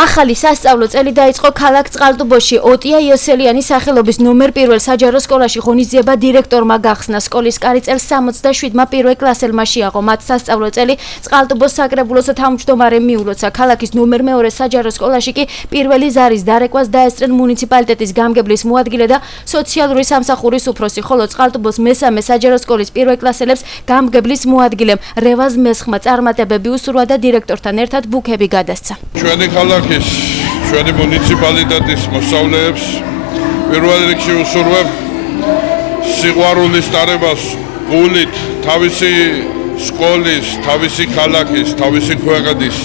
ახალი სასწავლო წელი დაიწყო ქალაქ წყალტუბოში. ოტია იოსელიანის სახელობის ნომერ 1 საჯარო სკოლაში ღონისძიება დირექტორმა გახსნა. სკოლის კარი წელს 67-მა პირველ კლასელმა შეაღო. მათ სასწავლო წელი წყალტუბოს საკრებულოს თავმჯდომარე მიულოცა. ქალაქის ნომერ 2 საჯარო სკოლაში კი პირველი ზარის დარეკვას დაესწრენ მუნიციპალიტეტის გამგებლის მოადგილე და სოციალური სამსახურის უფროსი, ხოლო წყალტუბოს მესამე საჯარო სკოლის პირველ კლასელებს გამგებლის მოადგილემ რევაზ მესხმა წარმატებები უსურვა და დირექტორთან ერთად ბუქები გადასცა. ჩვენი მუნიციპალიტეტის მოსწავლეებს პირველ რიგში უსურვებ სიყვარულის დარებას გულით თავისი სკოლის, თავისი ქალაქის, თავისი ქვეყნის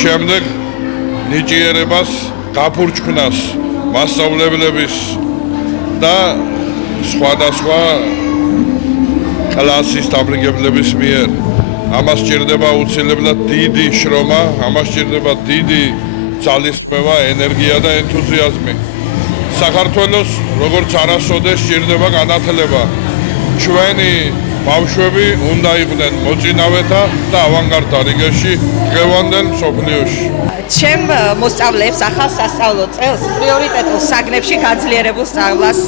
შემდეგ ნიჭიერებას, გაფურჩქნას მასწავლებლების და სხვადასხვა კლასის დამრიგებლების მიერ. ამას სჭირდება აუცილებლად დიდი შრომა, ამას სჭირდება დიდი ძალისხმევა, ენერგია და ენთუზიაზმი. საქართველოს როგორც არასოდეს სჭირდება განათლება. ჩვენი ბავშვები უნდა იყვნენ მოწინავეთა და ავანგარდა რიგებში დღევანდელ მსოფლიოში. ჩემ მოსწავლეებს ახალ სასწავლო წელს პრიორიტეტულ საგნებში გაძლიერებულ სწავლას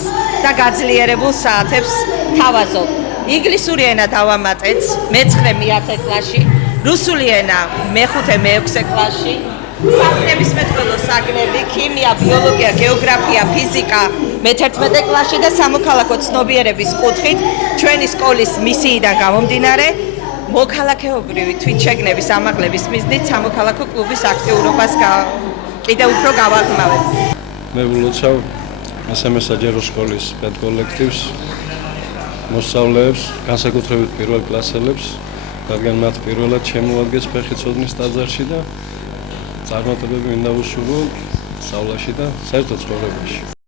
და გაძლიერებულ საათებს თავაზობ. ინგლისური ენა დავამატეთ მე-9-10 კლასში, რუსული ენა მე-5-6 კლასში, საფრთხებისმეტყველო საგნები, ქიმია, ბიოლოგია, გეოგრაფია, ფიზიკა მე-11 კლასში და სამოქალაქო ცნობიერების კუთხით ჩვენი სკოლის მისიიდან გამომდინარე მოქალაქეობრივი თვითშეგნების ამაღლების მიზნით სამოქალაქო კლუბის აქტიურობას კიდევ უფრო გავაღრმავებთ. მე ვილოცავ მესამე საჯარო სკოლის პედკოლექტივს, მოსწავლეებს, განსაკუთრებით პირველ კლასელებს, რადგან მათ პირველად შემოადგენს ფეხი ცოდნის ტაძარში და წარმატებები მინდა უსურვო სწავლაში და საერთოდ ცხოვრებაში.